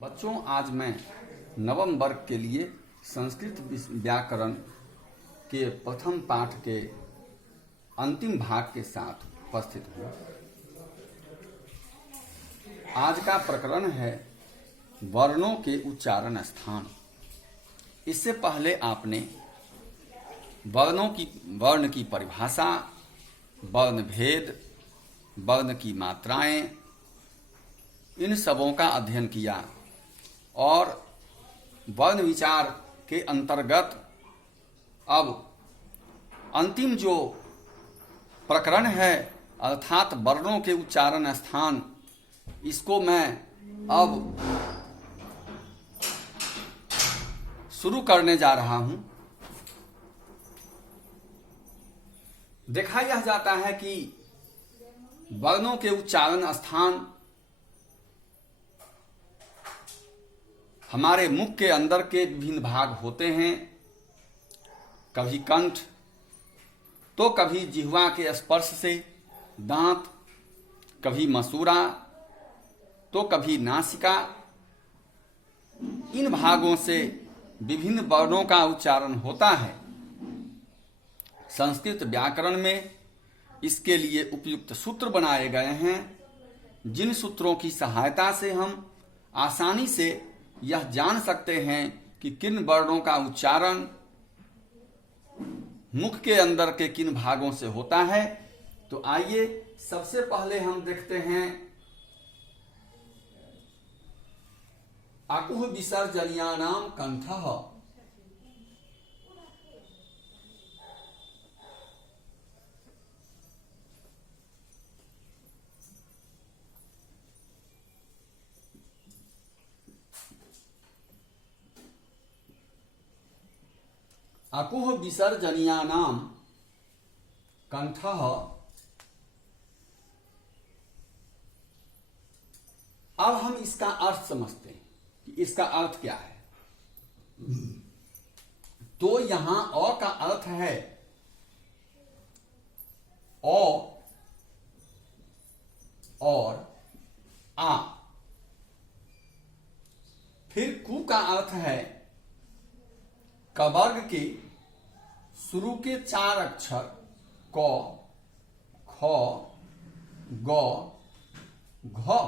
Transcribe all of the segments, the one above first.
बच्चों, आज मैं नवम वर्ग के लिए संस्कृत व्याकरण के प्रथम पाठ के अंतिम भाग के साथ उपस्थित हूँ। आज का प्रकरण है वर्णों के उच्चारण स्थान। इससे पहले आपने वर्ण की परिभाषा, वर्ण भेद, वर्ण की मात्राएं, इन सबों का अध्ययन किया और वर्ण विचार के अंतर्गत अब अंतिम जो प्रकरण है अर्थात वर्णों के उच्चारण स्थान, इसको मैं अब शुरू करने जा रहा हूं। देखा यह जाता है कि वर्णों के उच्चारण स्थान हमारे मुख के अंदर के विभिन्न भाग होते हैं। कभी कंठ, तो कभी जिह्वा के स्पर्श से दांत, कभी मसूड़ा, तो कभी नासिका। इन भागों से विभिन्न वर्णों का उच्चारण होता है। संस्कृत व्याकरण में इसके लिए उपयुक्त सूत्र बनाए गए हैं, जिन सूत्रों की सहायता से हम आसानी से यह जान सकते हैं कि किन वर्णों का उच्चारण मुख के अंदर के किन भागों से होता है। तो आइए सबसे पहले हम देखते हैं अकुह विसर्जनीयानाम कंठः। अकुह विसर्जनीयानाम कंठः। अब हम इसका अर्थ समझते हैं कि इसका अर्थ क्या है। तो यहां अ का अर्थ है ओ और आ। फिर कु का अर्थ है कवर्ग के शुरू के 4 अक्षर क, ख, ग, घ।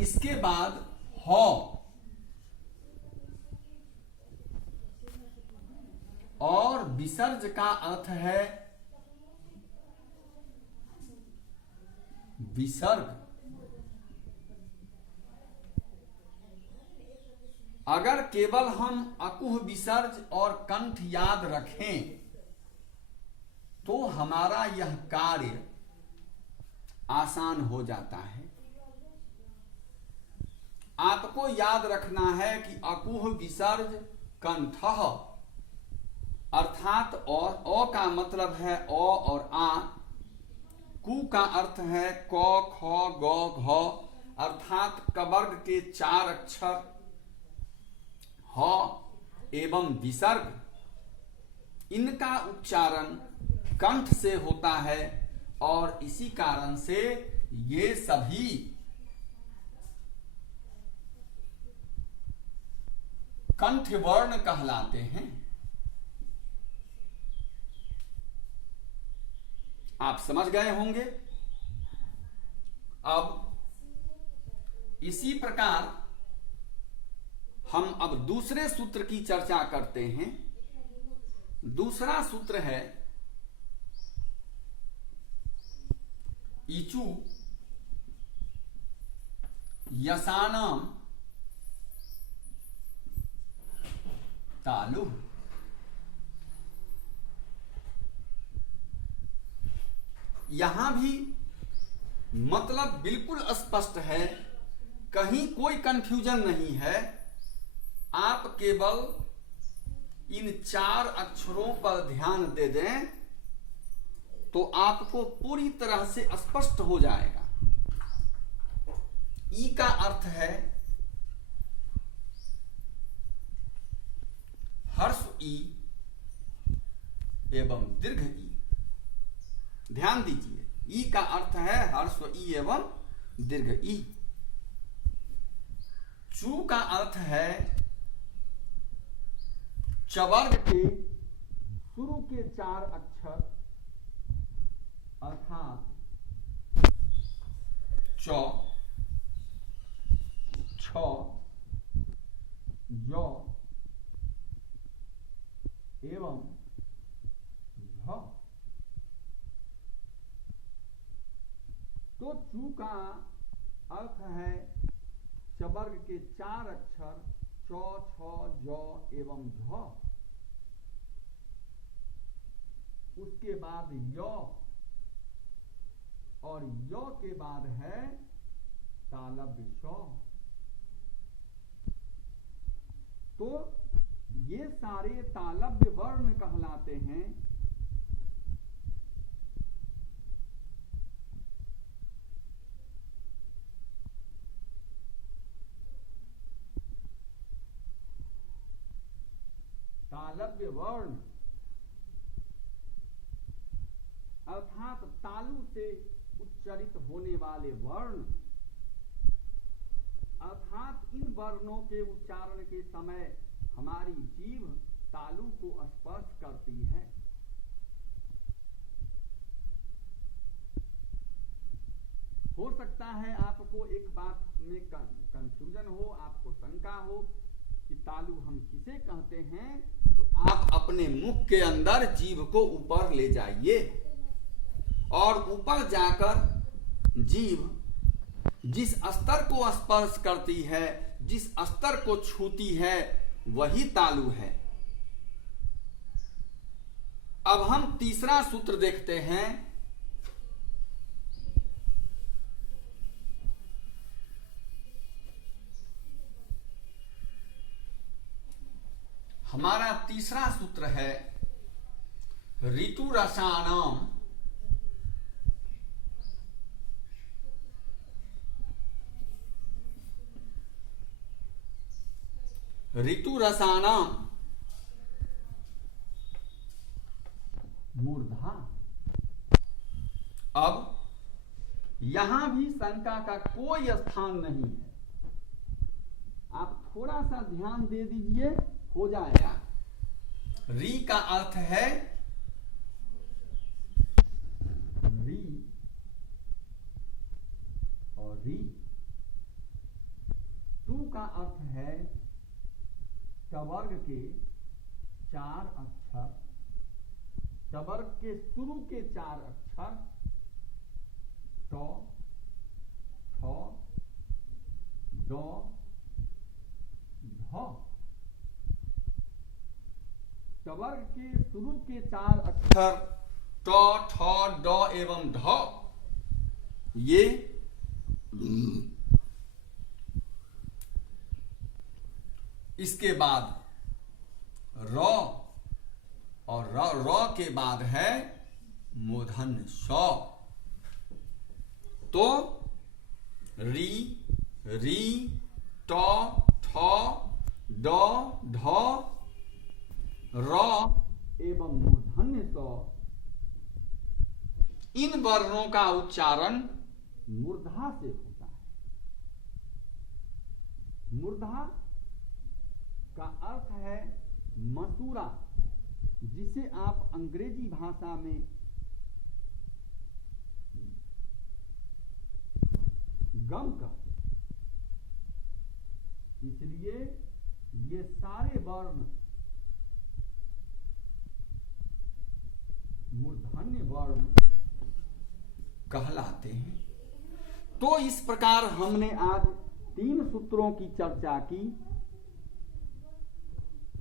इसके बाद ह और विसर्ज का अर्थ है विसर्ग। अगर केवल हम अकुह विसर्ज और कंठ याद रखें तो हमारा यह कार्य आसान हो जाता है। आपको याद रखना है कि अकुह विसर्ज कंठः अर्थात और अ का मतलब है अ और आ। कु का अर्थ है क, ख, ग, घ अर्थात कवर्ग के 4 अक्षर ह एवं विसर्ग। इनका उच्चारण कंठ से होता है और इसी कारण से ये सभी कंठ वर्ण कहलाते हैं। आप समझ गए होंगे। अब इसी प्रकार हम अब दूसरे सूत्र की चर्चा करते हैं। दूसरा सूत्र है ईचु यसानाम तालु। यहां भी मतलब बिल्कुल स्पष्ट है, कहीं कोई कंफ्यूजन नहीं है। आप केवल इन 4 अक्षरों पर ध्यान दे दें तो आपको पूरी तरह से स्पष्ट हो जाएगा। ई का अर्थ है हर्ष ई एवं दीर्घ ई। ध्यान दीजिए, ई का अर्थ है हर्ष ई एवं दीर्घ ई। चू का अर्थ है चवर्ग के शुरू के 4 अक्षर अर्थात चौ, छ, ज एवं झ। तो चू का अर्थ है चवर्ग के 4 अक्षर चौ, छ, ज एवं झ। उसके बाद य और य के बाद है तालव्य श। तो ये सारे तालव्य वर्ण कहलाते हैं। तालव्य वर्ण अर्थात तालु से उच्चारित होने वाले वर्ण, अर्थात इन वर्णों के उच्चारण के समय हमारी जीभ तालु को स्पर्श करती है। हो सकता है आपको एक बात में कंफ्यूजन हो, आपको शंका हो कि तालु हम किसे कहते हैं, तो आप अपने मुख के अंदर जीभ को ऊपर ले जाइए और ऊपर जाकर जीभ जिस स्तर को स्पर्श करती है, जिस स्तर को छूती है, वही तालु है। अब हम तीसरा सूत्र देखते हैं। हमारा तीसरा सूत्र है ऋतु रसानाम मूर्धा। अब यहां भी शंका का कोई स्थान नहीं है, आप थोड़ा सा ध्यान दे दीजिए, हो जाएगा। री का अर्थ है री और री। टू का अर्थ है टवर्ग के 4 अक्षर, टवर्ग के शुरू के 4 अक्षर ट, ठ, ड, ढ। टवर्ग के शुरू के 4 अक्षर ट, ठ, ड एवं ढ, ये इसके बाद र और र के बाद है मूर्धन्य श। तो री, री, ट, ठ, ड, ढ, र एवं मूर्धन्य स, इन वर्णों का उच्चारण मूर्धा से होता है। मूर्धा का अर्थ है मसूरा, जिसे आप अंग्रेजी भाषा में गम कहते हैं। इसलिए ये सारे वर्ण मूर्धन्य वर्ण कहलाते हैं। तो इस प्रकार हमने आज 3 सूत्रों की चर्चा की।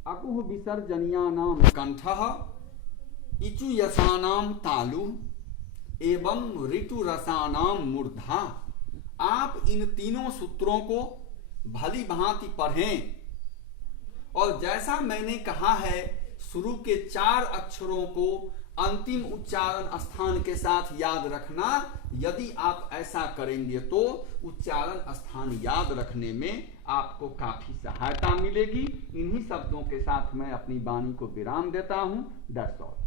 अकुह विसर्जनीयानाम कंठः, इचु यसानाम तालु एवं ऋतु रसानाम मूर्धा। आप इन तीनों सूत्रों को भली भांति पढ़ें और जैसा मैंने कहा है, शुरू के 4 अक्षरों को अंतिम उच्चारण स्थान के साथ याद रखना। यदि आप ऐसा करेंगे तो उच्चारण स्थान याद रखने में आपको काफी सहायता मिलेगी। इन्हीं शब्दों के साथ मैं अपनी वाणी को विराम देता हूं। That's all.